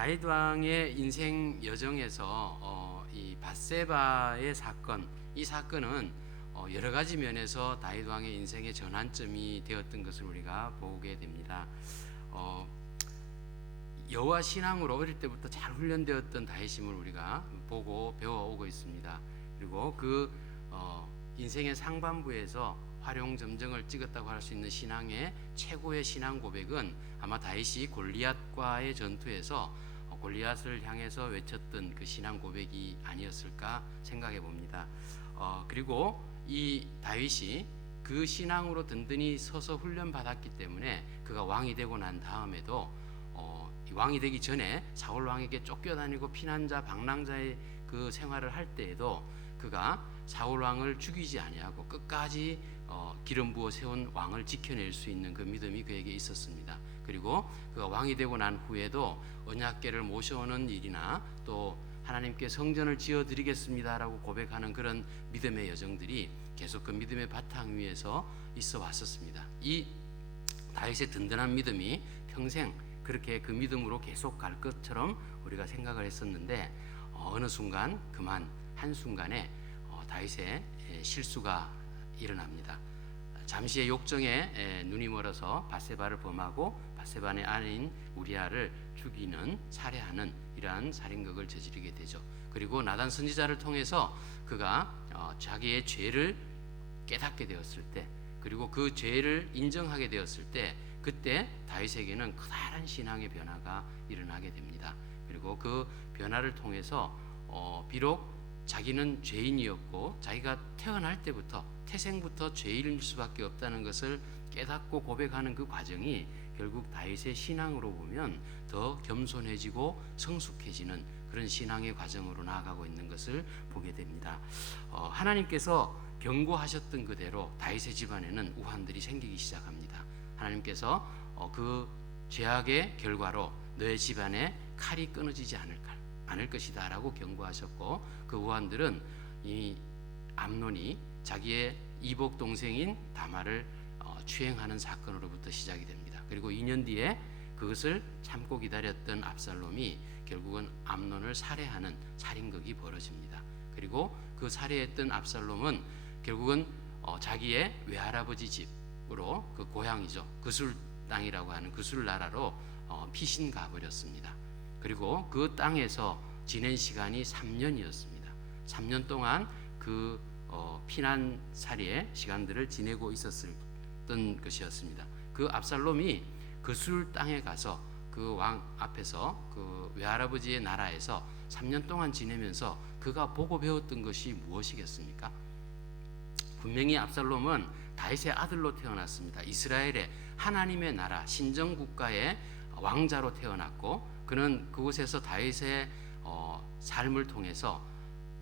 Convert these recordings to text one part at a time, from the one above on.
다윗 왕의 인생 여정에서 이 밧세바의 사건, 이 사건은 여러 가지 면에서 다윗 왕의 인생의 전환점이 되었던 것을 우리가 보게 됩니다. 여호와 신앙으로 어릴 때부터 잘 훈련되었던 다윗임을 우리가 보고 배워오고 있습니다. 그리고 그 인생의 상반부에서 활용점정을 찍었다고 할 수 있는 신앙의 최고의 신앙 고백은 아마 다윗이 골리앗과의 전투에서 골리앗을 향해서 외쳤던 그 신앙 고백이 아니었을까 생각해 봅니다. 그리고 이 다윗이 그 신앙으로 든든히 서서 훈련받았기 때문에 그가 왕이 되고 난 다음에도 왕이 되기 전에 사울 왕에게 쫓겨다니고 피난자 방랑자의 그 생활을 할 때에도 그가 사울 왕을 죽이지 아니하고 끝까지 기름 부어 세운 왕을 지켜낼 수 있는 그 믿음이 그에게 있었습니다. 그리고 그가 왕이 되고 난 후에도 언약궤를 모셔오는 일이나 또 하나님께 성전을 지어드리겠습니다라고 고백하는 그런 믿음의 여정들이 계속 그 믿음의 바탕 위에서 있어 왔었습니다. 이 다윗의 든든한 믿음이 평생 그렇게 그 믿음으로 계속 갈 것처럼 우리가 생각을 했었는데 어느 순간 그만 한순간에 다윗의 실수가 일어납니다. 잠시의 욕정에 눈이 멀어서 밧세바를 범하고 밧세바의 아내인 우리아를 죽이는 살해하는 이러한 살인극을 저지르게 되죠. 그리고 나단 선지자를 통해서 그가 자기의 죄를 깨닫게 되었을 때, 그리고 그 죄를 인정하게 되었을 때, 그때 다윗에게는 커다란 신앙의 변화가 일어나게 됩니다. 그리고 그 변화를 통해서 비록 자기는 죄인이었고 자기가 태어날 때부터 태생부터 죄인일 수밖에 없다는 것을 깨닫고 고백하는 그 과정이 결국 다윗의 신앙으로 보면 더 겸손해지고 성숙해지는 그런 신앙의 과정으로 나아가고 있는 것을 보게 됩니다. 하나님께서 경고하셨던 그대로 다윗의 집안에는 우환들이 생기기 시작합니다. 하나님께서 그 죄악의 결과로 너의 집안에 칼이 끊어지지 않을 것이다 라고 경고하셨고, 그 우환들은 이 암논이 자기의 이복 동생인 다말을 추행하는 사건으로부터 시작이 됩니다. 그리고 2년 뒤에 그것을 참고 기다렸던 압살롬이 결국은 암논을 살해하는 살인극이 벌어집니다. 그리고 그 살해했던 압살롬은 결국은 자기의 외할아버지 집으로, 그 고향이죠, 그술 땅이라고 하는 그술 나라로 피신 가버렸습니다. 그리고 그 땅에서 지낸 시간이 3년이었습니다. 3년 동안 그 피난살이의 시간들을 지내고 있었던 것이었습니다. 그 압살롬이 그술 땅에 가서 그 왕 앞에서 그 외할아버지의 나라에서 3년 동안 지내면서 그가 보고 배웠던 것이 무엇이겠습니까? 분명히 압살롬은 다윗의 아들로 태어났습니다. 이스라엘의 하나님의 나라 신정국가의 왕자로 태어났고, 그는 그곳에서 다윗의 삶을 통해서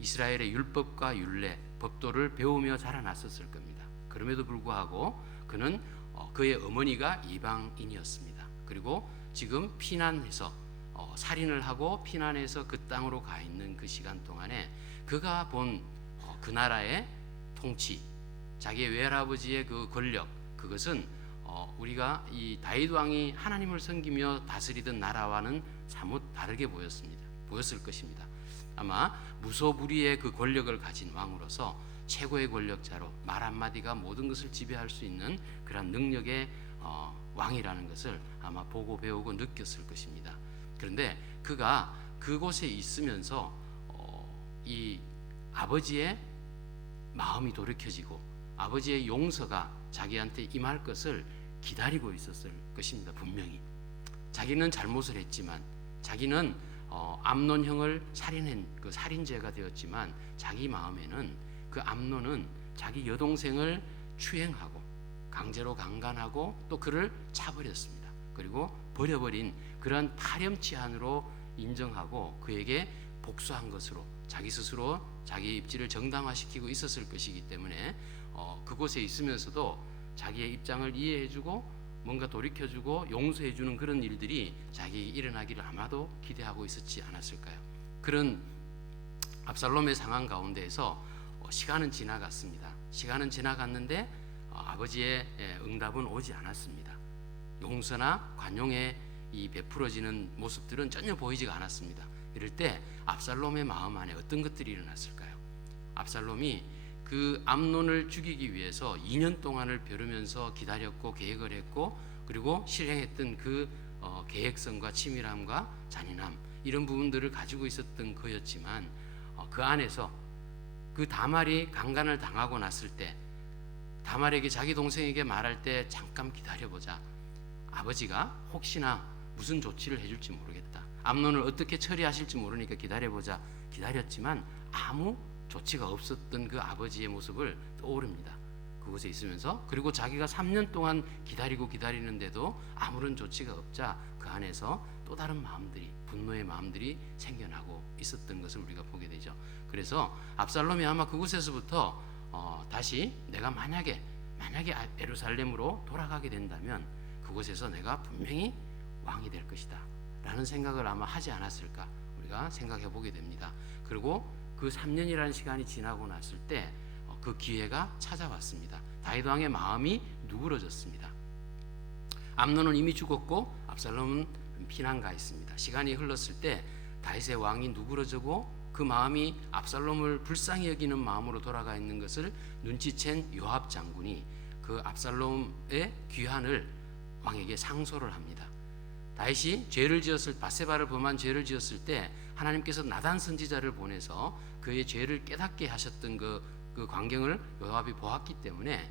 이스라엘의 율법과 율례, 법도를 배우며 자라났었을 겁니다. 그럼에도 불구하고 그는 그의 어머니가 이방인이었습니다. 그리고 지금 피난해서 살인을 하고 피난해서 그 땅으로 가 있는 그 시간 동안에 그가 본 그 나라의 통치, 자기의 외할아버지의 그 권력, 그것은 우리가 이 다윗 왕이 하나님을 섬기며 다스리던 나라와는 사뭇 다르게 보였을 것입니다. 아마 무소불위의 그 권력을 가진 왕으로서 최고의 권력자로 말 한마디가 모든 것을 지배할 수 있는 그런 능력의 왕이라는 것을 아마 보고 배우고 느꼈을 것입니다. 그런데 그가 그곳에 있으면서 이 아버지의 마음이 돌이켜지고 아버지의 용서가 자기한테 임할 것을 기다리고 있었을 것입니다. 분명히 자기는 잘못을 했지만, 자기는 암논 형을 살인한 그 살인죄가 되었지만, 자기 마음에는 그 암논은 자기 여동생을 추행하고 강제로 강간하고 또 그를 차버렸습니다. 그리고 버려버린 그러한 파렴치한으로 인정하고 그에게 복수한 것으로 자기 스스로 자기 입지를 정당화시키고 있었을 것이기 때문에 그곳에 있으면서도 자기의 입장을 이해해주고 뭔가 돌이켜주고 용서해주는 그런 일들이 자기에게 일어나기를 아마도 기대하고 있었지 않았을까요? 그런 압살롬의 상황 가운데에서 시간은 지나갔습니다. 시간은 지나갔는데 아버지의 응답은 오지 않았습니다. 용서나 관용의 이 베풀어지는 모습들은 전혀 보이지가 않았습니다. 이럴 때 압살롬의 마음 안에 어떤 것들이 일어났을까요? 압살롬이 그 암논을 죽이기 위해서 2년 동안을 벼르면서 기다렸고 계획을 했고, 그리고 실행했던 그 계획성과 치밀함과 잔인함, 이런 부분들을 가지고 있었던 거였지만, 그 안에서 그 다말이 강간을 당하고 났을 때 다말에게, 자기 동생에게 말할 때 잠깐 기다려보자, 아버지가 혹시나 무슨 조치를 해줄지 모르겠다, 암논을 어떻게 처리하실지 모르니까 기다려보자, 기다렸지만 아무 조치가 없었던 그 아버지의 모습을 떠오릅니다. 그곳에 있으면서, 그리고 자기가 3년 동안 기다리는데도 아무런 조치가 없자 그 안에서 또 다른 마음들이, 분노의 마음들이 생겨나고 있었던 것을 우리가 보게 되죠. 그래서 압살롬이 아마 그곳에서부터 다시 내가 만약에 예루살렘으로 돌아가게 된다면 그곳에서 내가 분명히 왕이 될 것이다 라는 생각을 아마 하지 않았을까, 우리가 생각해 보게 됩니다. 그리고 그 3년이라는 시간이 지나고 났을 때 그 기회가 찾아왔습니다. 다윗 왕의 마음이 누그러졌습니다. 암논은 이미 죽었고 압살롬은 피난가 있습니다. 시간이 흘렀을 때 다윗의 왕이 누그러지고 그 마음이 압살롬을 불쌍히 여기는 마음으로 돌아가 있는 것을 눈치챈 요압 장군이 그 압살롬의 귀환을 왕에게 상소를 합니다. 다윗이 바세바를 범한 죄를 지었을 때 하나님께서 나단 선지자를 보내서 그의 죄를 깨닫게 하셨던 그 광경을 요압이 보았기 때문에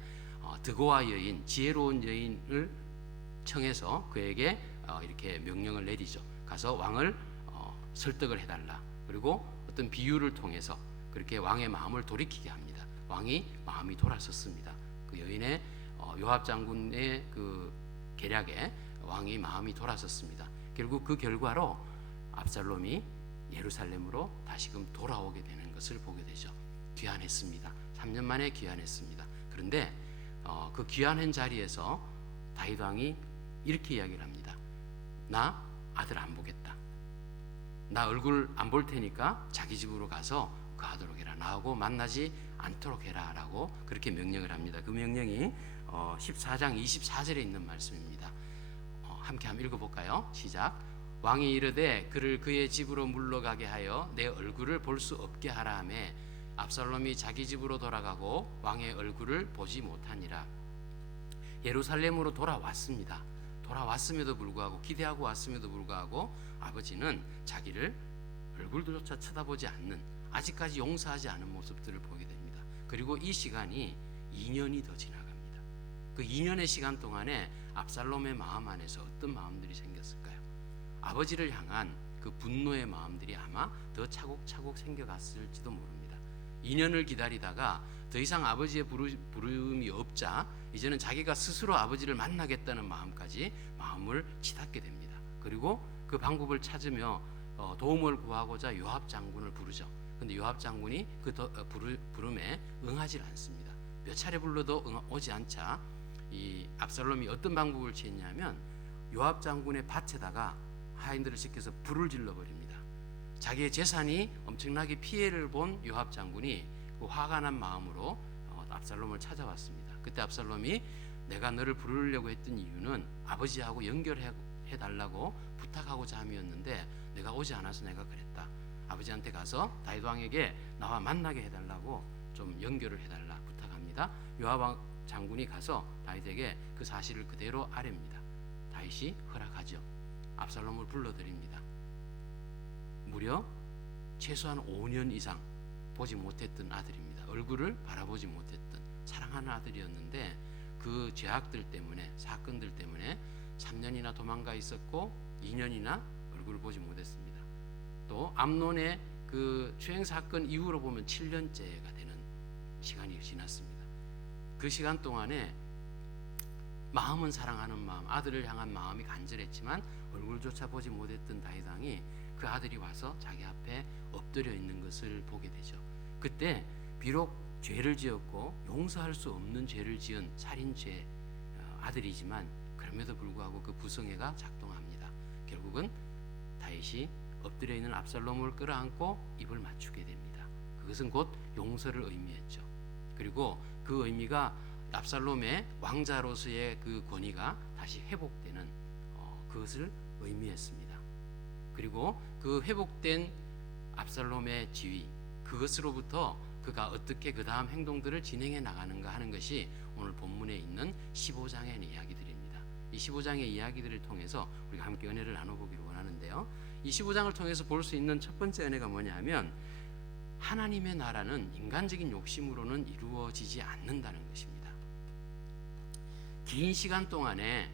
드고아 여인, 지혜로운 여인을 청해서 그에게 이렇게 명령을 내리죠. 가서 왕을 설득을 해달라. 그리고 어떤 비유를 통해서 그렇게 왕의 마음을 돌이키게 합니다. 왕이 마음이 돌아섰습니다. 그 여인의 요압 장군의 그 계략에 왕이 마음이 돌아섰습니다. 결국 그 결과로 압살롬이 예루살렘으로 다시금 돌아오게 되는 것을 보게 되죠. 귀환했습니다. 3년 만에 귀환했습니다. 그런데 그 귀환한 자리에서 다윗 왕이 이렇게 이야기를 합니다. 나 아들 안 보겠다. 나 얼굴 안 볼 테니까 자기 집으로 가서 가도록 해라. 나하고 만나지 않도록 해라 라고 그렇게 명령을 합니다. 그 명령이 14장 24절에 있는 말씀입니다. 함께 한번 읽어볼까요? 시작. 왕이 이르되 그를 그의 집으로 물러가게 하여 내 얼굴을 볼 수 없게 하라 하며 압살롬이 자기 집으로 돌아가고 왕의 얼굴을 보지 못하니라. 예루살렘으로 돌아왔습니다. 돌아왔음에도 불구하고, 기대하고 왔음에도 불구하고 아버지는 자기를 얼굴조차 쳐다보지 않는, 아직까지 용서하지 않은 모습들을 보게 됩니다. 그리고 이 시간이 2년이 더 지나갑니다. 그 2년의 시간 동안에 압살롬의 마음 안에서 어떤 마음들이 생겼을까요? 아버지를 향한 그 분노의 마음들이 아마 더 차곡차곡 생겨갔을지도 모릅니다. 2년을 기다리다가 더 이상 아버지의 부름이 없자 이제는 자기가 스스로 아버지를 만나겠다는 마음을 치닫게 됩니다. 그리고 그 방법을 찾으며 도움을 구하고자 요압 장군을 부르죠. 근데 요압 장군이 그 부름에 응하지 않습니다. 몇 차례 불러도 오지 않자 이 압살롬이 어떤 방법을 취했냐면 요압 장군의 밭에다가 하인들을 시켜서 불을 질러버립니다. 자기의 재산이 엄청나게 피해를 본 요압 장군이 그 화가 난 마음으로 압살롬을 찾아왔습니다. 그때 압살롬이 내가 너를 부르려고 했던 이유는 아버지하고 연결해 달라고 부탁하고자 함이었는데 내가 오지 않아서 내가 그랬다. 아버지한테 가서 다윗 왕에게 나와 만나게 해달라고 좀 연결을 해달라 부탁합니다. 요압 장군이 가서 다윗에게 그 사실을 그대로 아뢰입니다. 다윗이 허락하죠. 압살롬을 불러들입니다. 무려 최소한 5년 이상 보지 못했던 아들입니다. 얼굴을 바라보지 못했던 사랑하는 아들이었는데 그 죄악들 때문에, 사건들 때문에 3년이나 도망가 있었고 2년이나 얼굴을 보지 못했습니다. 또 암논의 그 추행 사건 이후로 보면 7년째가 되는 시간이 지났습니다. 그 시간 동안에 마음은 사랑하는 마음, 아들을 향한 마음이 간절했지만 얼굴조차 보지 못했던 다윗 왕이 그 아들이 와서 자기 앞에 엎드려 있는 것을 보게 되죠. 그때 비록 죄를 지었고 용서할 수 없는 죄를 지은 살인죄 아들이지만 그럼에도 불구하고 그 부성애가 작동합니다. 결국은 다윗이 엎드려 있는 압살롬을 끌어안고 입을 맞추게 됩니다. 그것은 곧 용서를 의미했죠. 그리고 그 의미가 압살롬의 왕자로서의 그 권위가 다시 회복되는 그것을 의미했습니다. 그리고 그 회복된 압살롬의 지위, 그것으로부터 그가 어떻게 그 다음 행동들을 진행해 나가는가 하는 것이 오늘 본문에 있는 15장의 이야기들입니다. 이 15장의 이야기들을 통해서 우리가 함께 은혜를 나눠보기를 원하는데요. 이 15장을 통해서 볼 수 있는 첫 번째 은혜가 뭐냐면 하나님의 나라는 인간적인 욕심으로는 이루어지지 않는다는 것입니다. 긴 시간 동안에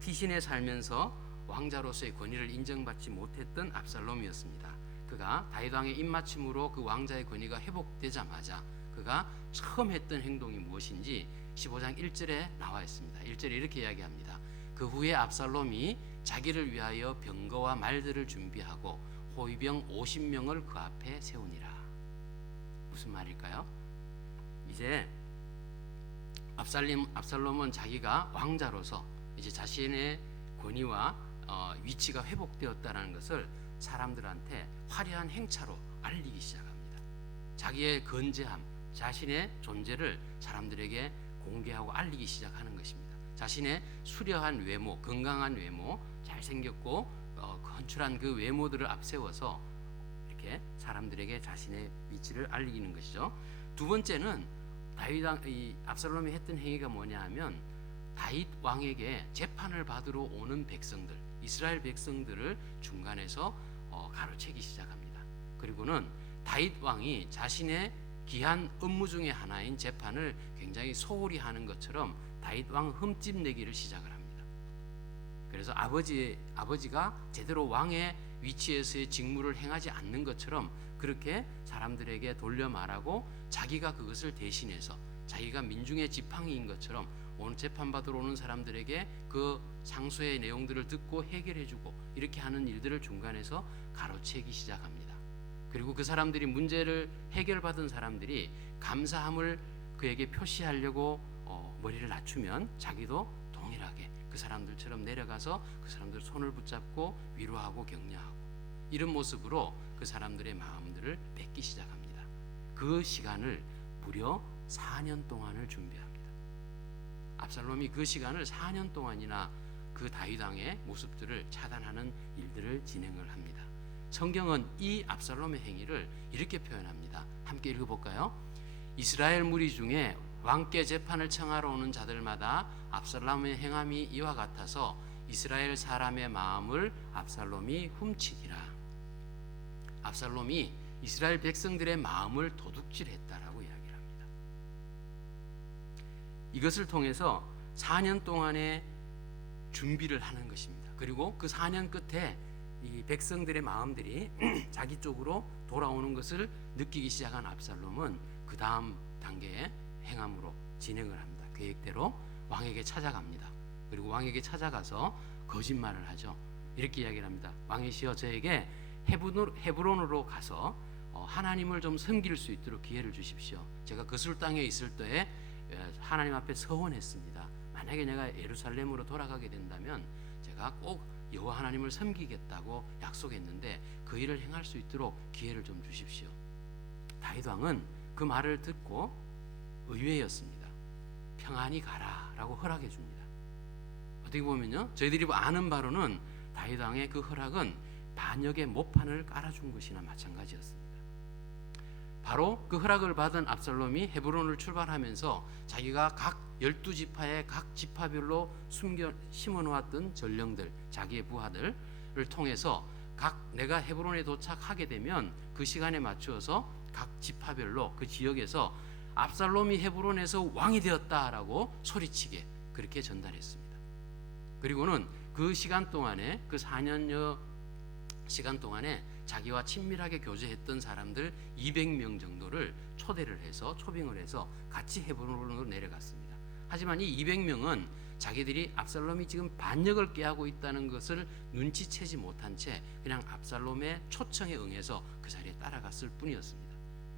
티신에 살면서 왕자로서의 권위를 인정받지 못했던 압살롬이었습니다. 그가 다윗 왕의 입맞춤으로 그 왕자의 권위가 회복되자마자 그가 처음 했던 행동이 무엇인지 15장 1절에 나와 있습니다. 1절에 이렇게 이야기합니다. 그 후에 압살롬이 자기를 위하여 병거와 말들을 준비하고 호위병 50명을 그 앞에 세우니라. 무슨 말일까요? 이제 압살롬은 자기가 왕자로서 이제 자신의 권위와 위치가 회복되었다는 것을 사람들한테 화려한 행차로 알리기 시작합니다. 자기의 건재함, 자신의 존재를 사람들에게 공개하고 알리기 시작하는 것입니다. 자신의 수려한 외모, 건강한 외모, 잘생겼고 건출한 그 외모들을 앞세워서 이렇게 사람들에게 자신의 위치를 알리는 것이죠. 두 번째는 압살롬이 했던 행위가 뭐냐 하면 다윗 왕에게 재판을 받으러 오는 백성들, 이스라엘 백성들을 중간에서 가로채기 시작합니다. 그리고는 다윗 왕이 자신의 귀한 업무 중에 하나인 재판을 굉장히 소홀히 하는 것처럼 다윗 왕 흠집 내기를 시작을 합니다. 그래서 아버지가 제대로 왕의 위치에서의 직무를 행하지 않는 것처럼 그렇게 사람들에게 돌려 말하고 자기가 그것을 대신해서 자기가 민중의 지팡이인 것처럼 오늘 재판받으러 오는 사람들에게 그 상소의 내용들을 듣고 해결해주고 이렇게 하는 일들을 중간에서 가로채기 시작합니다. 그리고 그 사람들이 문제를 해결받은 사람들이 감사함을 그에게 표시하려고 머리를 낮추면 자기도 동일하게 그 사람들처럼 내려가서 그 사람들 손을 붙잡고 위로하고 격려하고 이런 모습으로 그 사람들의 마음들을 뺏기 시작합니다. 그 시간을 무려 4년 동안을 준비합니다. 압살롬이 그 시간을 4년 동안이나 그 다윗 왕의 모습들을 차단하는 일들을 진행을 합니다. 성경은 이 압살롬의 행위를 이렇게 표현합니다. 함께 읽어볼까요? 이스라엘 무리 중에 왕께 재판을 청하러 오는 자들마다 압살롬의 행함이 이와 같아서 이스라엘 사람의 마음을 압살롬이 훔치니라. 압살롬이 이스라엘 백성들의 마음을 도둑질했다라고 이야기를 합니다. 이것을 통해서 4년 동안의 준비를 하는 것입니다. 그리고 그 4년 끝에 이 백성들의 마음들이 자기 쪽으로 돌아오는 것을 느끼기 시작한 압살롬은 그 다음 단계의 행함으로 진행을 합니다. 계획대로 왕에게 찾아갑니다. 그리고 왕에게 찾아가서 거짓말을 하죠. 이렇게 이야기를 합니다. 왕이시여 저에게 헤브론으로 가서 하나님을 좀 섬길 수 있도록 기회를 주십시오. 제가 그술 땅에 있을 때에 하나님 앞에 서원했습니다. 만약에 내가 예루살렘으로 돌아가게 된다면 제가 꼭 여호와 하나님을 섬기겠다고 약속했는데 그 일을 행할 수 있도록 기회를 좀 주십시오. 다윗 왕은 그 말을 듣고 의외였습니다. 평안히 가라라고 허락해 줍니다. 어떻게 보면요, 저희들이 아는 바로는 다윗 왕의 그 허락은 반역의 모판을 깔아준 것이나 마찬가지였습니다. 바로 그 허락을 받은 압살롬이 헤브론을 출발하면서 자기가 각 12지파의 각 지파별로 심어놓았던 전령들, 자기의 부하들을 통해서 내가 헤브론에 도착하게 되면 그 시간에 맞추어서 각 지파별로 그 지역에서 압살롬이 헤브론에서 왕이 되었다라고 소리치게 그렇게 전달했습니다. 그리고는 그 시간 동안에 그 4년여 시간 동안에 자기와 친밀하게 교제했던 사람들 200명 정도를 초대를 해서 초빙을 해서 같이 헤브론으로 내려갔습니다. 하지만 이 200명은 자기들이 압살롬이 지금 반역을 꾀하고 있다는 것을 눈치채지 못한 채 그냥 압살롬의 초청에 응해서 그 자리에 따라갔을 뿐이었습니다.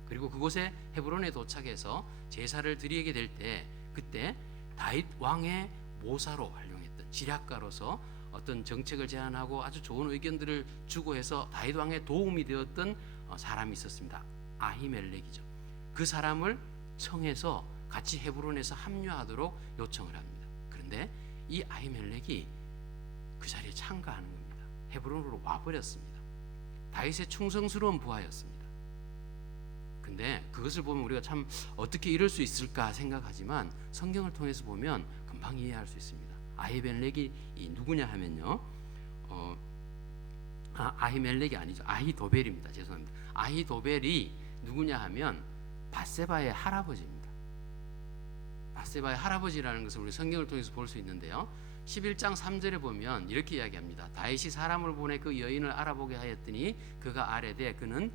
그리고 그곳에 헤브론에 도착해서 제사를 드리게 될 때 그때 다윗 왕의 모사로 활용했던 지략가로서 어떤 정책을 제안하고 아주 좋은 의견들을 주고 해서 다윗 왕의 도움이 되었던 사람이 있었습니다. 아히멜렉이죠. 그 사람을 청해서 같이 헤브론에서 합류하도록 요청을 합니다. 그런데 이 아히멜렉이 그 자리에 참가하는 겁니다. 헤브론으로 와버렸습니다. 다윗의 충성스러운 부하였습니다. 근데 그것을 보면 우리가 참 어떻게 이럴 수 있을까 생각하지만 성경을 통해서 보면 금방 이해할 수 있습니다. 아히멜렉이 누구냐 하면요, 아히멜렉이 아니죠. 아히도벨입니다. 죄송합니다. 아히도벨이 누구냐 하면 밧세바의 할아버지입니다. 밧세바의 할아버지라는 것을 우리 성경을 통해서 볼 수 있는데요. 11장 3절에 보면 이렇게 이야기합니다. 다윗이 사람을 보내 그 여인을 알아보게 하였더니 그가 아뢰되 그는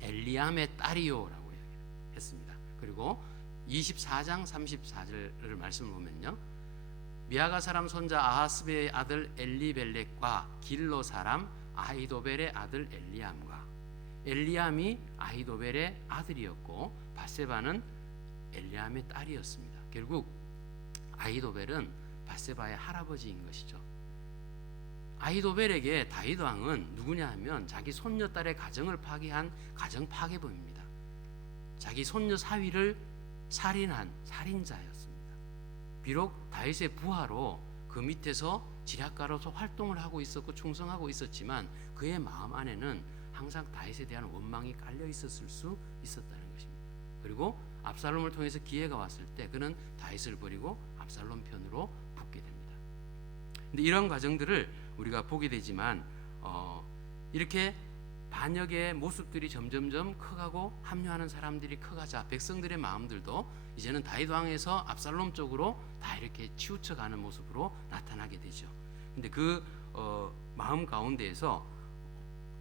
엘리암의 딸이요라고 했습니다. 그리고 24장 34절 말씀을 보면요, 미아가 사람 손자 아하스베의 아들 엘리벨렉과 길로 사람 아히도벨의 아들 엘리암과, 엘리암이 아히도벨의 아들이었고 밧세바는 엘리암의 딸이었습니다. 결국 아히도벨은 밧세바의 할아버지인 것이죠. 아히도벨에게 다윗 왕은 누구냐 하면 자기 손녀딸의 가정을 파괴한 가정 파괴범입니다. 자기 손녀 사위를 살인한 살인자였습니다. 비록 다윗의 부하로 그 밑에서 지략가로서 활동을 하고 있었고 충성하고 있었지만 그의 마음 안에는 항상 다윗에 대한 원망이 깔려 있었을 수 있었다는 것입니다. 그리고 압살롬을 통해서 기회가 왔을 때 그는 다윗을 버리고 압살롬 편으로 붙게 됩니다. 근데 이런 과정들을 우리가 보게 되지만 이렇게 반역의 모습들이 점점점 커가고 합류하는 사람들이 커가자 백성들의 마음들도 이제는 다윗 왕에서 압살롬 쪽으로 다 이렇게 치우쳐가는 모습으로 나타나게 되죠. 근데 그 마음 가운데에서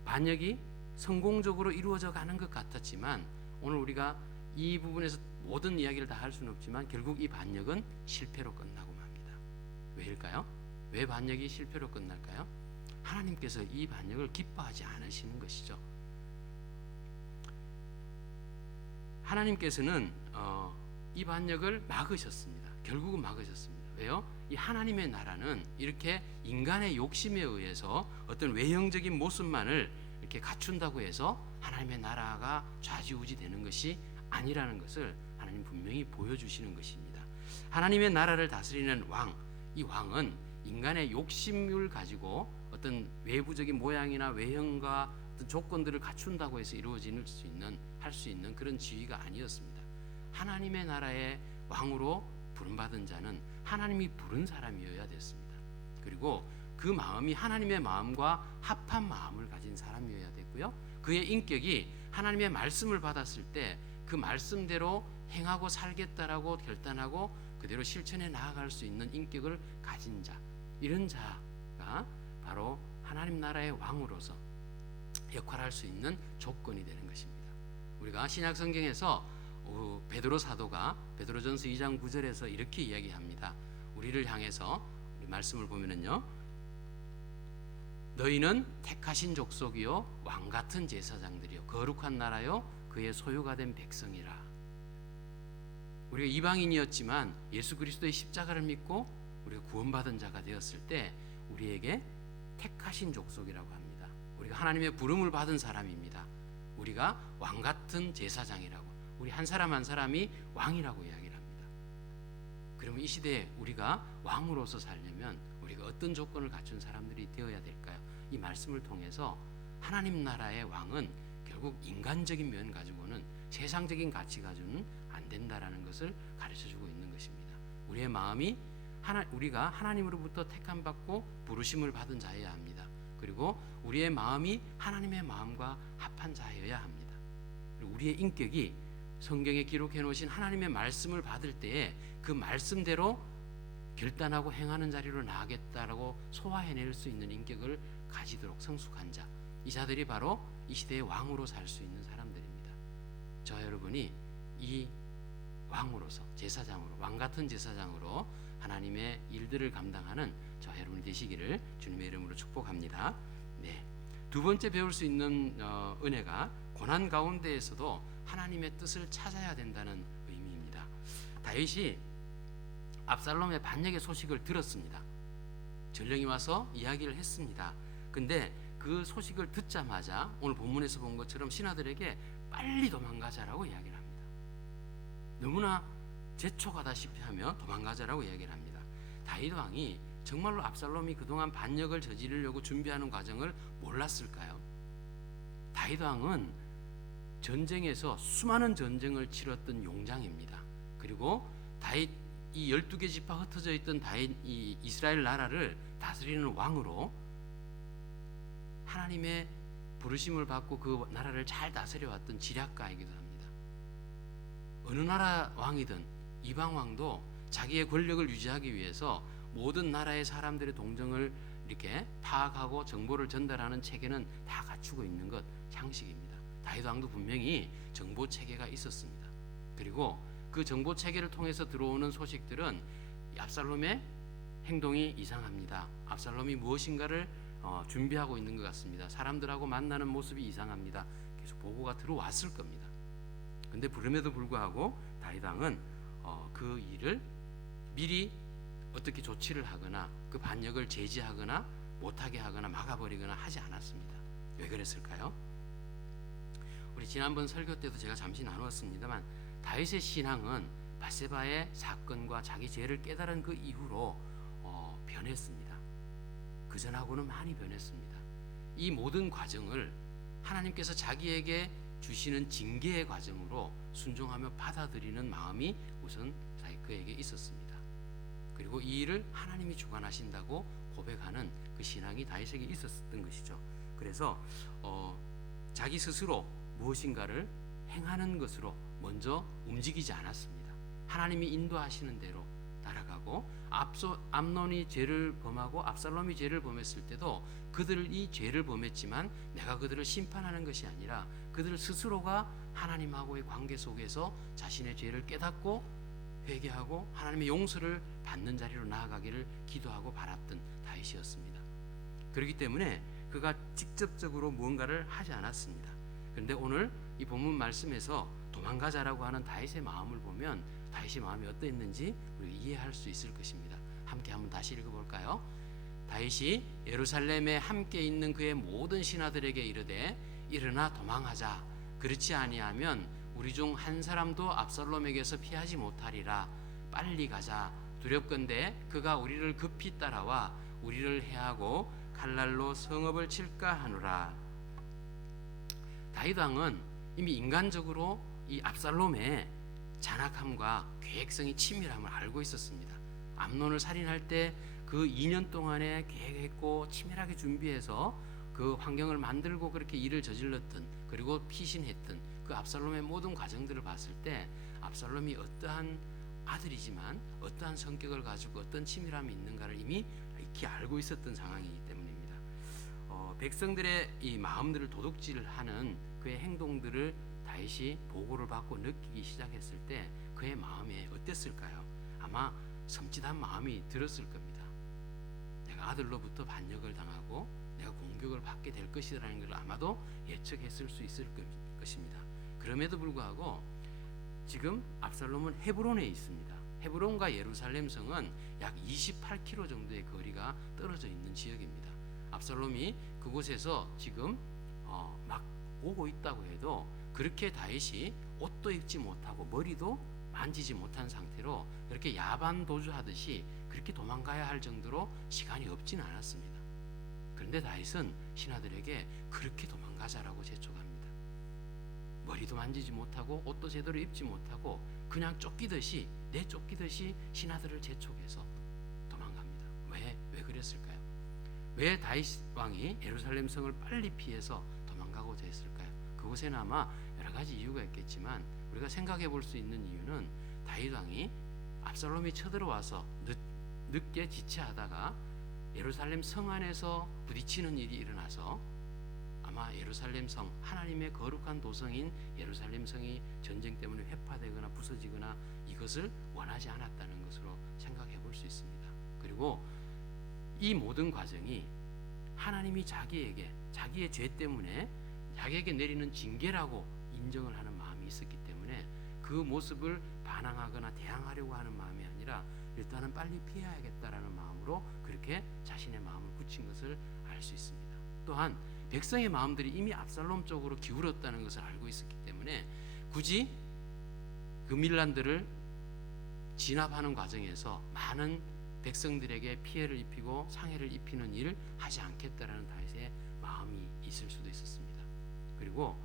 반역이 성공적으로 이루어져 가는 것 같았지만 오늘 우리가 이 부분에서 모든 이야기를 다 할 수는 없지만 결국 이 반역은 실패로 끝나고 맙니다. 왜일까요? 왜 반역이 실패로 끝날까요? 하나님께서 이 반역을 기뻐하지 않으시는 것이죠. 하나님께서는 이 반역을 막으셨습니다. 결국은 막으셨습니다. 왜요? 이 하나님의 나라는 이렇게 인간의 욕심에 의해서 어떤 외형적인 모습만을 이렇게 갖춘다고 해서 하나님의 나라가 좌지우지 되는 것이 아니라는 것을 하나님 분명히 보여주시는 것입니다. 하나님의 나라를 다스리는 왕, 이 왕은 인간의 욕심을 가지고 어떤 외부적인 모양이나 외형과 어떤 조건들을 갖춘다고 해서 이루어질 수 있는, 할 수 있는 그런 지위가 아니었습니다. 하나님의 나라의 왕으로 부름받은 자는 하나님이 부른 사람이어야 됐습니다. 그리고 그 마음이 하나님의 마음과 합한 마음을 가진 사람이어야 됐고요. 그의 인격이 하나님의 말씀을 받았을 때 그 말씀대로 행하고 살겠다라고 결단하고 그대로 실천해 나아갈 수 있는 인격을 가진 자, 이런 자가 바로 하나님 나라의 왕으로서 역할할 수 있는 조건이 되는 것입니다. 우리가 신약 성경에서 베드로 사도가 베드로전서 2장 9절에서 이렇게 이야기합니다. 우리를 향해서 우리 말씀을 보면은요, 너희는 택하신 족속이요 왕 같은 제사장들이요 거룩한 나라요 그의 소유가 된 백성이라. 우리가 이방인이었지만 예수 그리스도의 십자가를 믿고 우리가 구원받은 자가 되었을 때 우리에게 택하신 족속이라고 합니다. 우리가 하나님의 부름을 받은 사람입니다. 우리가 왕 같은 제사장이라고, 우리 한 사람 한 사람이 왕이라고 이야기를 합니다. 그러면 이 시대에 우리가 왕으로서 살려면 우리가 어떤 조건을 갖춘 사람들이 되어야 될까요? 이 말씀을 통해서 하나님 나라의 왕은 결국 인간적인 면 가지고는, 세상적인 가치 가지고는 안 된다라는 것을 가르쳐주고 있는 것입니다. 우리의 마음이 우리가 하나님으로부터 택함 받고 부르심을 받은 자여야 합니다. 그리고 우리의 마음이 하나님의 마음과 합한 자여야 합니다. 그리고 우리의 인격이 성경에 기록해 놓으신 하나님의 말씀을 받을 때에 그 말씀대로 결단하고 행하는 자리로 나아가겠다라고 소화해낼 수 있는 인격을 가지도록 성숙한 자, 이 자들이 바로 이 시대의 왕으로 살 수 있는 사람들입니다. 저 여러분이 이 왕으로서, 제사장으로, 왕 같은 제사장으로 하나님의 일들을 감당하는 저 여러분이 되시기를 주님의 이름으로 축복합니다. 네, 두 번째 배울 수 있는 은혜가 고난 가운데에서도 하나님의 뜻을 찾아야 된다는 의미입니다. 다윗이 압살롬의 반역의 소식을 들었습니다. 전령이 와서 이야기를 했습니다. 근데 그 소식을 듣자마자 오늘 본문에서 본 것처럼 신하들에게 빨리 도망가자라고 이야기를 합니다. 너무나 재촉하다시피 하며 도망가자라고 이야기를 합니다. 다윗 왕이 정말로 압살롬이 그동안 반역을 저지르려고 준비하는 과정을 몰랐을까요? 다윗 왕은 전쟁에서 수많은 전쟁을 치렀던 용장입니다. 그리고 다윗 이 12개 지파 흩어져 있던 다윗 이 이스라엘 나라를 다스리는 왕으로 하나님의 부르심을 받고 그 나라를 잘 다스려 왔던 지략가이기도 합니다. 어느 나라 왕이든 이방 왕도 자기의 권력을 유지하기 위해서 모든 나라의 사람들의 동정을 이렇게 파악하고 정보를 전달하는 체계는 다 갖추고 있는 것 상식입니다. 다윗 왕도 분명히 정보 체계가 있었습니다. 그리고 그 정보 체계를 통해서 들어오는 소식들은 압살롬의 행동이 이상합니다. 압살롬이 무엇인가를 준비하고 있는 것 같습니다. 사람들하고 만나는 모습이 이상합니다. 계속 보고가 들어왔을 겁니다. 근데 그럼에도 불구하고 다윗 왕은 그 일을 미리 어떻게 조치를 하거나 그 반역을 제지하거나 못하게 하거나 막아버리거나 하지 않았습니다. 왜 그랬을까요? 우리 지난번 설교 때도 제가 잠시 나누었습니다만 다윗의 신앙은 밧세바의 사건과 자기 죄를 깨달은 그 이후로 변했습니다. 그 전하고는 많이 변했습니다. 이 모든 과정을 하나님께서 자기에게 주시는 징계의 과정으로 순종하며 받아들이는 마음이 우선 그에게 있었습니다. 그리고 이 일을 하나님이 주관하신다고 고백하는 그 신앙이 다윗에게 있었던 것이죠. 그래서 자기 스스로 무엇인가를 행하는 것으로 먼저 움직이지 않았습니다. 하나님이 인도하시는 대로 따라가고 암논이 죄를 범하고 압살롬이 죄를 범했을 때도 그들이 죄를 범했지만 내가 그들을 심판하는 것이 아니라 그들 스스로가 하나님하고의 관계 속에서 자신의 죄를 깨닫고 회개하고 하나님의 용서를 받는 자리로 나아가기를 기도하고 바랐던 다윗이었습니다. 그렇기 때문에 그가 직접적으로 무언가를 하지 않았습니다. 그런데 오늘 이 본문 말씀에서 도망가자라고 하는 다윗의 마음을 보면 다윗의 마음이 어떠했는지 우리가 이해할 수 있을 것입니다. 함께 한번 다시 읽어볼까요? 다윗이 예루살렘에 함께 있는 그의 모든 신하들에게 이르되 일어나 도망하자. 그렇지 아니하면 우리 중 한 사람도 압살롬에게서 피하지 못하리라. 빨리 가자. 두렵건대 그가 우리를 급히 따라와 우리를 해하고 칼날로 성읍을 칠까 하노라. 다윗 왕은 이미 인간적으로 이 압살롬의 잔악함과 계획성이 치밀함을 알고 있었습니다. 암논을 살인할 때 그 2년 동안에 계획했고 치밀하게 준비해서 그 환경을 만들고 그렇게 일을 저질렀던 그리고 피신했던 그 압살롬의 모든 과정들을 봤을 때 압살롬이 어떠한 아들이지만 어떠한 성격을 가지고 어떤 치밀함이 있는가를 이미 익히 알고 있었던 상황이기 때문입니다. 백성들의 이 마음들을 도둑질하는 그의 행동들을 다윗이 보고를 받고 느끼기 시작했을 때 그의 마음에 어땠을까요? 아마 섬찟한 마음이 들었을 겁니다. 내가 아들로부터 반역을 당하고 내가 공격을 받게 될 것이라는 걸 아마도 예측했을 수 있을 것입니다. 그럼에도 불구하고 지금 압살롬은 헤브론에 있습니다. 헤브론과 예루살렘 성은 약 28km 정도의 거리가 떨어져 있는 지역입니다. 압살롬이 그곳에서 지금 막 오고 있다고 해도 그렇게 다윗이 옷도 입지 못하고 머리도 만지지 못한 상태로 그렇게 야반 도주하듯이 그렇게 도망가야 할 정도로 시간이 없지는 않았습니다. 그런데 다윗은 신하들에게 그렇게 도망가자라고 재촉합니다. 머리도 만지지 못하고 옷도 제대로 입지 못하고 그냥 쫓기듯이 내쫓기듯이 신하들을 재촉해서 도망갑니다. 왜 그랬을까요? 왜 다윗 왕이 예루살렘 성을 빨리 피해서 도망가고자 했을까요? 그곳에는 아마 여러 가지 이유가 있겠지만 우리가 생각해 볼 수 있는 이유는 다윗 왕이 압살롬이 쳐들어와서 늦게 지체하다가 예루살렘 성 안에서 부딪히는 일이 일어나서 아마 예루살렘 성, 하나님의 거룩한 도성인 예루살렘 성이 전쟁 때문에 회파되거나 부서지거나 이것을 원하지 않았다는 것으로 생각해 볼 수 있습니다. 그리고 이 모든 과정이 하나님이 자기에게 자기의 죄 때문에 자기에게 내리는 징계라고 인정을 하는 마음이 있었기 때문에 그 모습을 반항하거나 대항하려고 하는 마음이 아니라 일단은 빨리 피해야겠다라는 마음으로 그렇게 자신의 마음을 굳힌 것을 알 수 있습니다. 또한 백성의 마음들이 이미 압살롬 쪽으로 기울었다는 것을 알고 있었기 때문에 굳이 그 밀란들을 진압하는 과정에서 많은 백성들에게 피해를 입히고 상해를 입히는 일을 하지 않겠다라는 다윗의 마음이 있을 수도 있었습니다. 그리고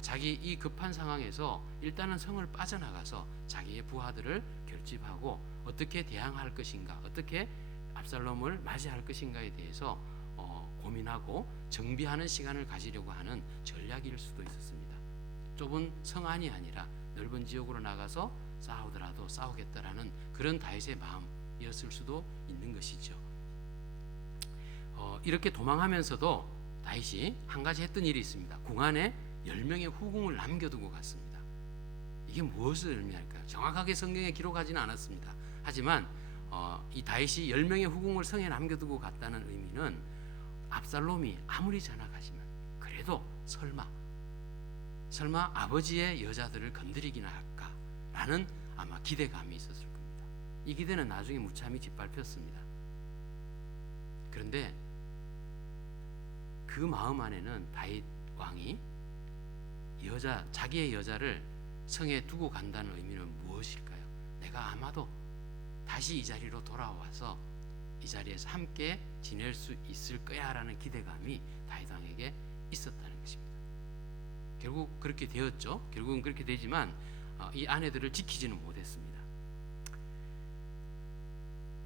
자기 이 급한 상황에서 일단은 성을 빠져나가서 자기의 부하들을 결집하고 어떻게 대항할 것인가, 어떻게 압살롬을 맞이할 것인가에 대해서 고민하고 정비하는 시간을 가지려고 하는 전략일 수도 있었습니다. 좁은 성 안이 아니라 넓은 지역으로 나가서 싸우더라도 싸우겠다라는 그런 다윗의 마음이었을 수도 있는 것이죠. 이렇게 도망하면서도 다윗이 한 가지 했던 일이 있습니다. 궁안에 10명의 후궁을 남겨두고 갔습니다. 이게 무엇을 의미할까요? 정확하게 성경에 기록하지는 않았습니다. 하지만 이 다윗이 10명의 후궁을 성에 남겨두고 갔다는 의미는 압살롬이 아무리 전학하지만 그래도 설마 아버지의 여자들을 건드리기나 할까라는 아마 기대감이 있었을 겁니다. 이 기대는 나중에 무참히 짓밟혔습니다. 그런데 그 마음 안에는 다윗 왕이 자기의 여자를 성에 두고 간다는 의미는 무엇일까요? 내가 아마도 다시 이 자리로 돌아와서 이 자리에서 함께 지낼 수 있을 거야라는 기대감이 다윗 왕에게 있었다는 것입니다. 결국 그렇게 되었죠. 결국은 그렇게 되지만 이 아내들을 지키지는 못했습니다.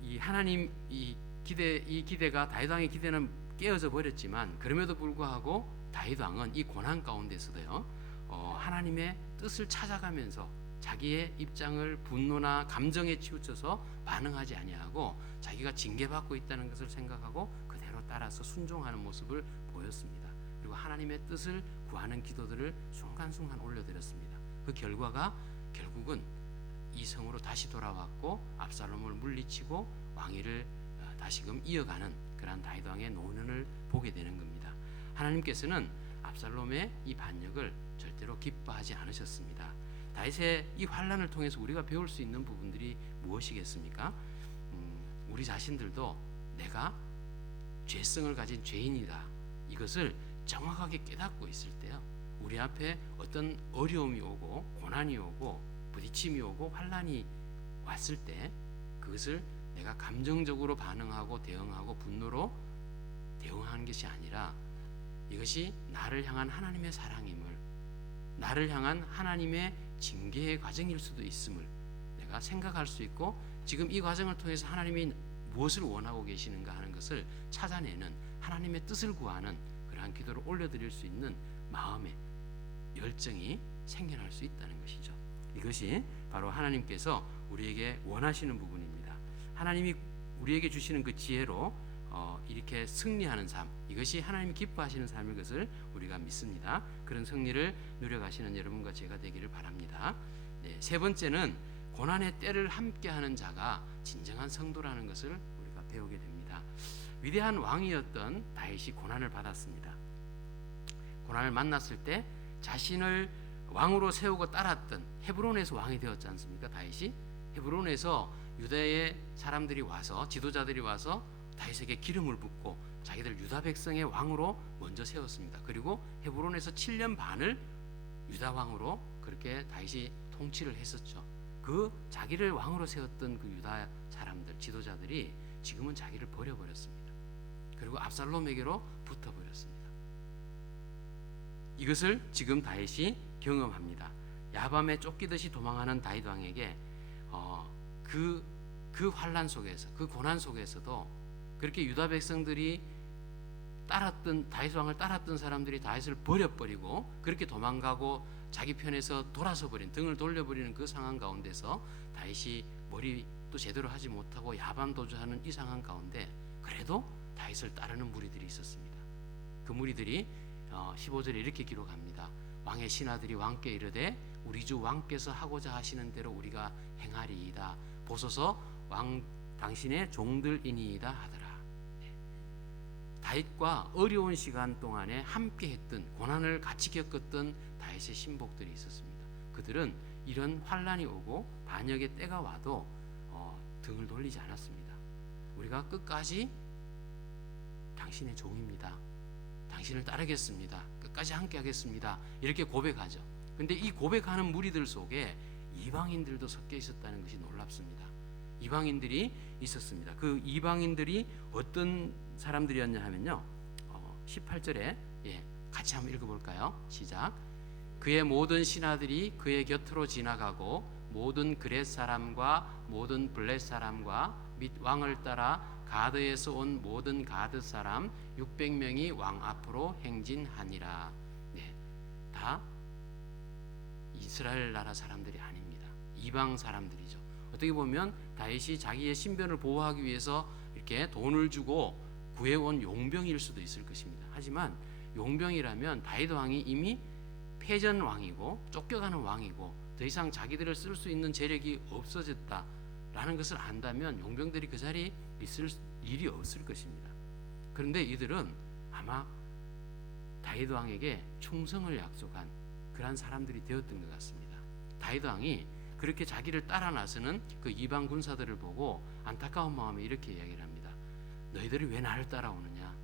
이 하나님 이 기대가 다윗 왕의 기대는 깨어져 버렸지만 그럼에도 불구하고 다윗 왕은 이 고난 가운데서도요 하나님의 뜻을 찾아가면서 자기의 입장을 분노나 감정에 치우쳐서 반응하지 아니하고 자기가 징계받고 있다는 것을 생각하고 그대로 따라서 순종하는 모습을 보였습니다. 그리고 하나님의 뜻을 구하는 기도들을 순간순간 올려드렸습니다. 그 결과가 결국은 이 성으로 다시 돌아왔고 압살롬을 물리치고 왕위를 다시금 이어가는 그러한 다윗 왕의 노년을 보게 되는 겁니다. 하나님께서는 압살롬의 이 반역을 절대로 기뻐하지 않으셨습니다. 다윗의 이 환난을 통해서 우리가 배울 수 있는 부분들이 무엇이겠습니까? 우리 자신들도 내가 죄성을 가진 죄인이다. 이것을 정확하게 깨닫고 있을 때요. 우리 앞에 어떤 어려움이 오고 고난이 오고 부딪힘이 오고 환난이 왔을 때 그것을 내가 감정적으로 반응하고 대응하고 분노로 대응하는 것이 아니라 이것이 나를 향한 하나님의 사랑임을, 나를 향한 하나님의 징계의 과정일 수도 있음을 내가 생각할 수 있고 지금 이 과정을 통해서 하나님이 무엇을 원하고 계시는가 하는 것을 찾아내는 하나님의 뜻을 구하는 그러한 기도를 올려드릴 수 있는 마음의 열정이 생겨날 수 있다는 것이죠. 이것이 바로 하나님께서 우리에게 원하시는 부분입니다. 하나님이 우리에게 주시는 그 지혜로 이렇게 승리하는 삶, 이것이 하나님이 기뻐하시는 삶인 것을 우리가 믿습니다. 그런 승리를 누려가시는 여러분과 제가 되기를 바랍니다. 네, 세 번째는 고난의 때를 함께하는 자가 진정한 성도라는 것을 우리가 배우게 됩니다. 위대한 왕이었던 다윗이 고난을 받았습니다. 고난을 만났을 때 자신을 왕으로 세우고 따랐던 헤브론에서 왕이 되었지 않습니까? 다윗이 헤브론에서 유다의 사람들이 와서 지도자들이 와서 다윗에게 기름을 붓고 자기들 유다 백성의 왕으로 먼저 세웠습니다. 그리고 헤브론에서 7년 반을 유다 왕으로 그렇게 다윗이 통치를 했었죠. 그 자기를 왕으로 세웠던 그 유다 사람들 지도자들이 지금은 자기를 버려버렸습니다. 그리고 압살롬에게로 붙어버렸습니다. 이것을 지금 다윗이 경험합니다. 야밤에 쫓기듯이 도망하는 다윗 왕에게 그 환란 속에서 그 고난 속에서도 그렇게 유다 백성들이 따랐던 다윗 왕을 따랐던 사람들이 다윗을 버려버리고 그렇게 도망가고 자기 편에서 돌아서 버린 등을 돌려버리는 그 상황 가운데서 다윗이 머리도 제대로 하지 못하고 야밤 도주하는 이 상황 가운데 그래도 다윗을 따르는 무리들이 있었습니다. 그 무리들이 15절에 이렇게 기록합니다. 왕의 신하들이 왕께 이르되 우리 주 왕께서 하고자 하시는 대로 우리가 행하리이다. 보소서 왕 당신의 종들이니이다 하더라. 다윗과 어려운 시간 동안에 함께했던 고난을 같이 겪었던 다윗의 신복들이 있었습니다. 그들은 이런 환란이 오고 반역의 때가 와도 등을 돌리지 않았습니다. 우리가 끝까지 당신의 종입니다. 당신을 따르겠습니다. 끝까지 함께하겠습니다. 이렇게 고백하죠. 그런데 이 고백하는 무리들 속에 이방인들도 섞여 있었다는 것이 놀랍습니다. 이방인들이 있었습니다. 그 이방인들이 어떤 사람들이었냐 하면요, 18절에 같이 한번 읽어볼까요? 시작. 그의 모든 신하들이 그의 곁으로 지나가고 모든 그렛 사람과 모든 블렛 사람과 및 왕을 따라 가드에서 온 모든 가드 사람 600명이 왕 앞으로 행진하니라. 다 이스라엘 나라 사람들이 아닙니다. 이방 사람들이죠. 어떻게 보면 다윗이 자기의 신변을 보호하기 위해서 이렇게 돈을 주고 구해온 용병일 수도 있을 것입니다. 하지만 용병이라면 다윗 왕이 이미 패전 왕이고 쫓겨가는 왕이고 더 이상 자기들을 쓸 수 있는 재력이 없어졌다라는 것을 안다면 용병들이 그 자리에 있을 일이 없을 것입니다. 그런데 이들은 아마 다윗 왕에게 충성을 약속한 그러한 사람들이 되었던 것 같습니다. 다윗 왕이 그렇게 자기를 따라 나서는 그 이방 군사들을 보고 안타까운 마음에 이렇게 이야기를 합니다. 너희들이 왜 나를 따라오느냐?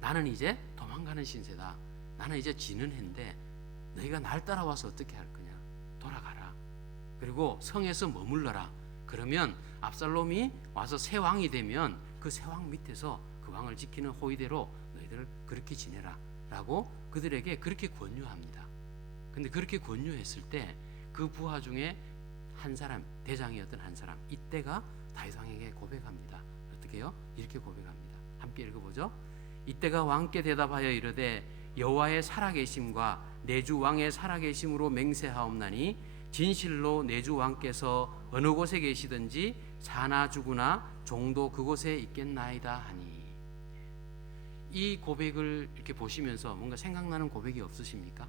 나는 이제 도망가는 신세다. 나는 이제 지는 해인데 너희가 날 따라와서 어떻게 할 거냐? 돌아가라. 그리고 성에서 머물러라. 그러면 압살롬이 와서 새 왕이 되면 그 새 왕 밑에서 그 왕을 지키는 호위대로 너희들 그렇게 지내라 라고 그들에게 그렇게 권유합니다. 근데 그렇게 권유했을 때 그 부하 중에 한 사람, 대장이었던 한 사람, 이때가 다윗 왕에게 고백합니다. 어떻게 해요? 이렇게 고백합니다. 함께 읽어보죠. 이때가 왕께 대답하여 이르되 여호와의 살아계심과 내 주 왕의 살아계심으로 맹세하옵나니 진실로 내 주 왕께서 어느 곳에 계시든지 사나 죽으나 종도 그곳에 있겠나이다 하니. 이 고백을 이렇게 보시면서 뭔가 생각나는 고백이 없으십니까?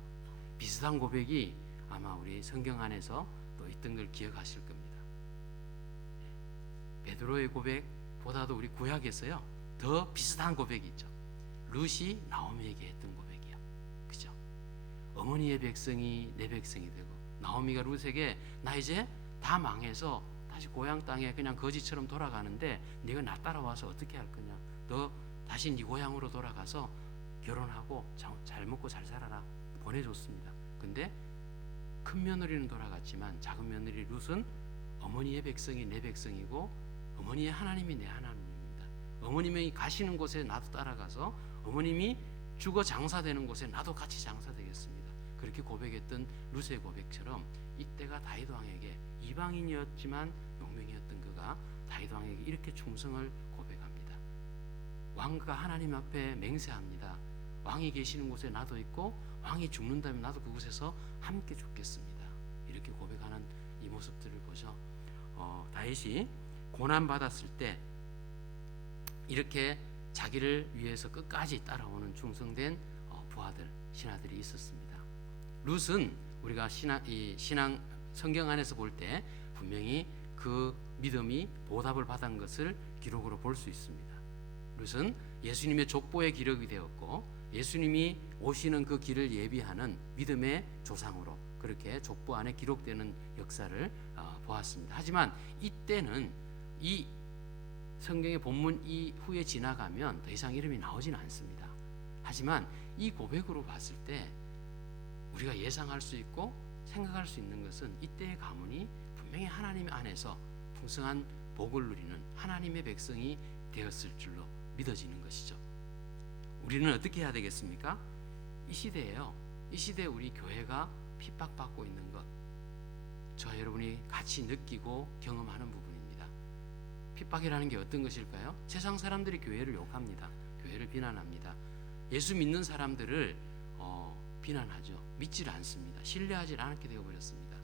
비슷한 고백이 아마 우리 성경 안에서 또 있던 걸 기억하실 겁니다. 베드로의 고백보다도 우리 구약에서요 더 비슷한 고백이 있죠. 룻이 나오미에게 했던 고백이요. 그죠? 어머니의 백성이 내 백성이 되고, 나오미가 룻에게 나 이제 다 망해서 다시 고향 땅에 그냥 거지처럼 돌아가는데 네가 나 따라와서 어떻게 할 거냐? 너 다시 네 고향으로 돌아가서 결혼하고 잘 먹고 잘 살아라 보내줬습니다. 근데 큰 며느리는 돌아갔지만 작은 며느리 룻은 어머니의 백성이 내 백성이고 어머니의 하나님이 내 하나님입니다. 어머님이 가시는 곳에 나도 따라가서 어머님이 죽어 장사되는 곳에 나도 같이 장사되겠습니다. 그렇게 고백했던 룻의 고백처럼 이때가 다윗 왕에게 이방인이었지만 용병이었던 그가 다윗 왕에게 이렇게 충성을 고백합니다. 왕과 하나님 앞에 맹세합니다. 왕이 계시는 곳에 나도 있고 왕이 죽는다면 나도 그곳에서 함께 죽겠습니다. 이렇게 고백하는 이 모습들을 보죠. 다윗이 고난 받았을 때 이렇게 자기를 위해서 끝까지 따라오는 충성된 부하들, 신하들이 있었습니다. 룻은 우리가 신앙 성경 안에서 볼 때 분명히 그 믿음이 보답을 받은 것을 기록으로 볼 수 있습니다. 룻은 예수님의 족보의 기록이 되었고 예수님이 오시는 그 길을 예비하는 믿음의 조상으로 그렇게 족보 안에 기록되는 역사를 보았습니다. 하지만 이때는 이 성경의 본문 이후에 지나가면 더 이상 이름이 나오지는 않습니다. 하지만 이 고백으로 봤을 때 우리가 예상할 수 있고 생각할 수 있는 것은 이때의 가문이 분명히 하나님 안에서 풍성한 복을 누리는 하나님의 백성이 되었을 줄로 믿어지는 것이죠. 우리는 어떻게 해야 되겠습니까? 이 시대에요. 이 시대에 우리 교회가 핍박받고 있는 것, 저와 여러분이 같이 느끼고 경험하는 부분입니다. 핍박이라는 게 어떤 것일까요? 세상 사람들이 교회를 욕합니다. 교회를 비난합니다. 예수 믿는 사람들을 비난하죠. 믿지를 않습니다. 신뢰하지 않게 되어버렸습니다.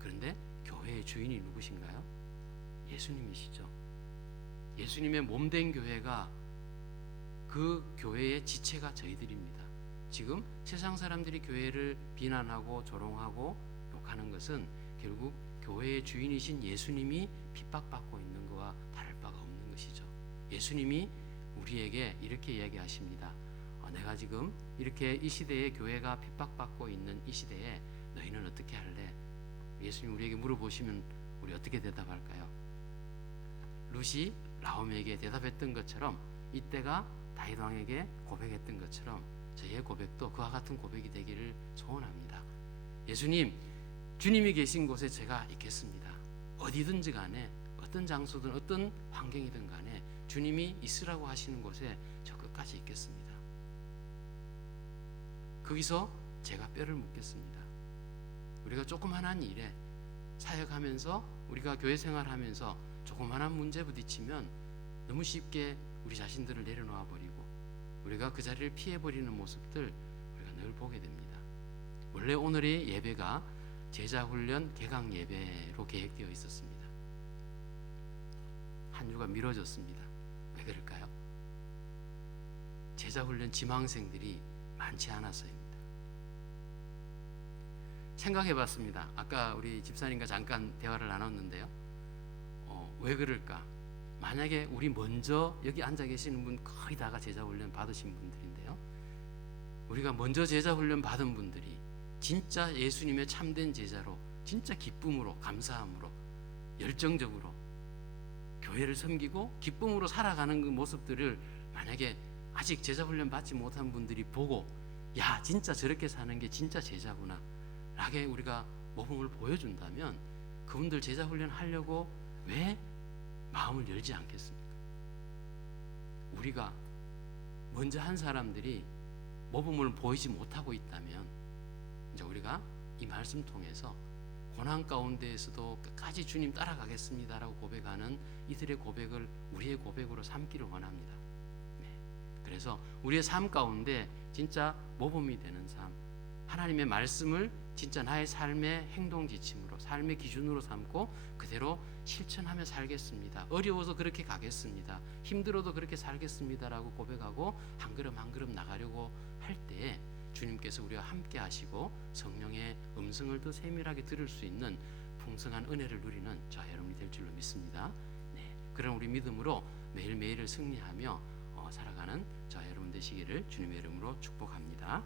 그런데 교회의 주인이 누구신가요? 예수님이시죠. 예수님의 몸된 교회가 그 교회의 지체가 저희들입니다. 지금 세상 사람들이 교회를 비난하고 조롱하고 욕하는 것은 결국 교회의 주인이신 예수님이 핍박받고 있는 것과 다를 바가 없는 것이죠. 예수님이 우리에게 이렇게 이야기하십니다. 내가 지금 이렇게 이 시대에 교회가 핍박받고 있는 이 시대에 너희는 어떻게 할래? 예수님 우리에게 물어보시면 우리 어떻게 대답할까요? 룻이 나오미에게 대답했던 것처럼 이때가 다윗 왕에게 고백했던 것처럼 저희의 고백도 그와 같은 고백이 되기를 소원합니다. 예수님, 주님이 계신 곳에 제가 있겠습니다. 어디든지 간에 어떤 장소든 어떤 환경이든 간에 주님이 있으라고 하시는 곳에 저 끝까지 있겠습니다. 거기서 제가 뼈를 묻겠습니다. 우리가 조그만한 일에 사역하면서 우리가 교회 생활하면서 조그만한 문제 부딪히면 너무 쉽게 우리 자신들을 내려놓아 버리고 우리가 그 자리를 피해 버리는 모습들 우리가 늘 보게 됩니다. 원래 오늘의 예배가 제자훈련 개강 예배로 계획되어 있었습니다. 한 주가 미뤄졌습니다. 왜 그럴까요? 제자훈련 지망생들이 많지 않아서입니다. 생각해 봤습니다. 아까 우리 집사님과 잠깐 대화를 나눴는데요. 왜 그럴까? 만약에 우리 먼저 여기 앉아 계시는 분 거의 다가 제자훈련 받으신 분들인데요. 우리가 먼저 제자훈련 받은 분들이 진짜 예수님의 참된 제자로 진짜 기쁨으로 감사함으로 열정적으로 교회를 섬기고 기쁨으로 살아가는 그 모습들을 만약에 아직 제자훈련 받지 못한 분들이 보고 야 진짜 저렇게 사는 게 진짜 제자구나 라게 우리가 모범을 보여준다면 그분들 제자훈련 하려고 왜 마음을 열지 않겠습니까? 우리가 먼저 한 사람들이 모범을 보이지 못하고 있다면 이제 우리가 이 말씀 통해서 고난 가운데에서도 끝까지 주님 따라가겠습니다라고 고백하는 이들의 고백을 우리의 고백으로 삼기를 원합니다. 네. 그래서 우리의 삶 가운데 진짜 모범이 되는 삶, 하나님의 말씀을 진짜 나의 삶의 행동 지침으로 삶의 기준으로 삼고 그대로 실천하며 살겠습니다. 어려워서 그렇게 가겠습니다. 힘들어도 그렇게 살겠습니다라고 고백하고 한 걸음 한 걸음 나가려고 할 때에 주님께서 우리와 함께 하시고 성령의 음성을 더 세밀하게 들을 수 있는 풍성한 은혜를 누리는 저와 여러분이 될 줄로 믿습니다. 네, 그런 우리 믿음으로 매일매일을 승리하며 살아가는 저와 여러분 되시기를 주님의 이름으로 축복합니다.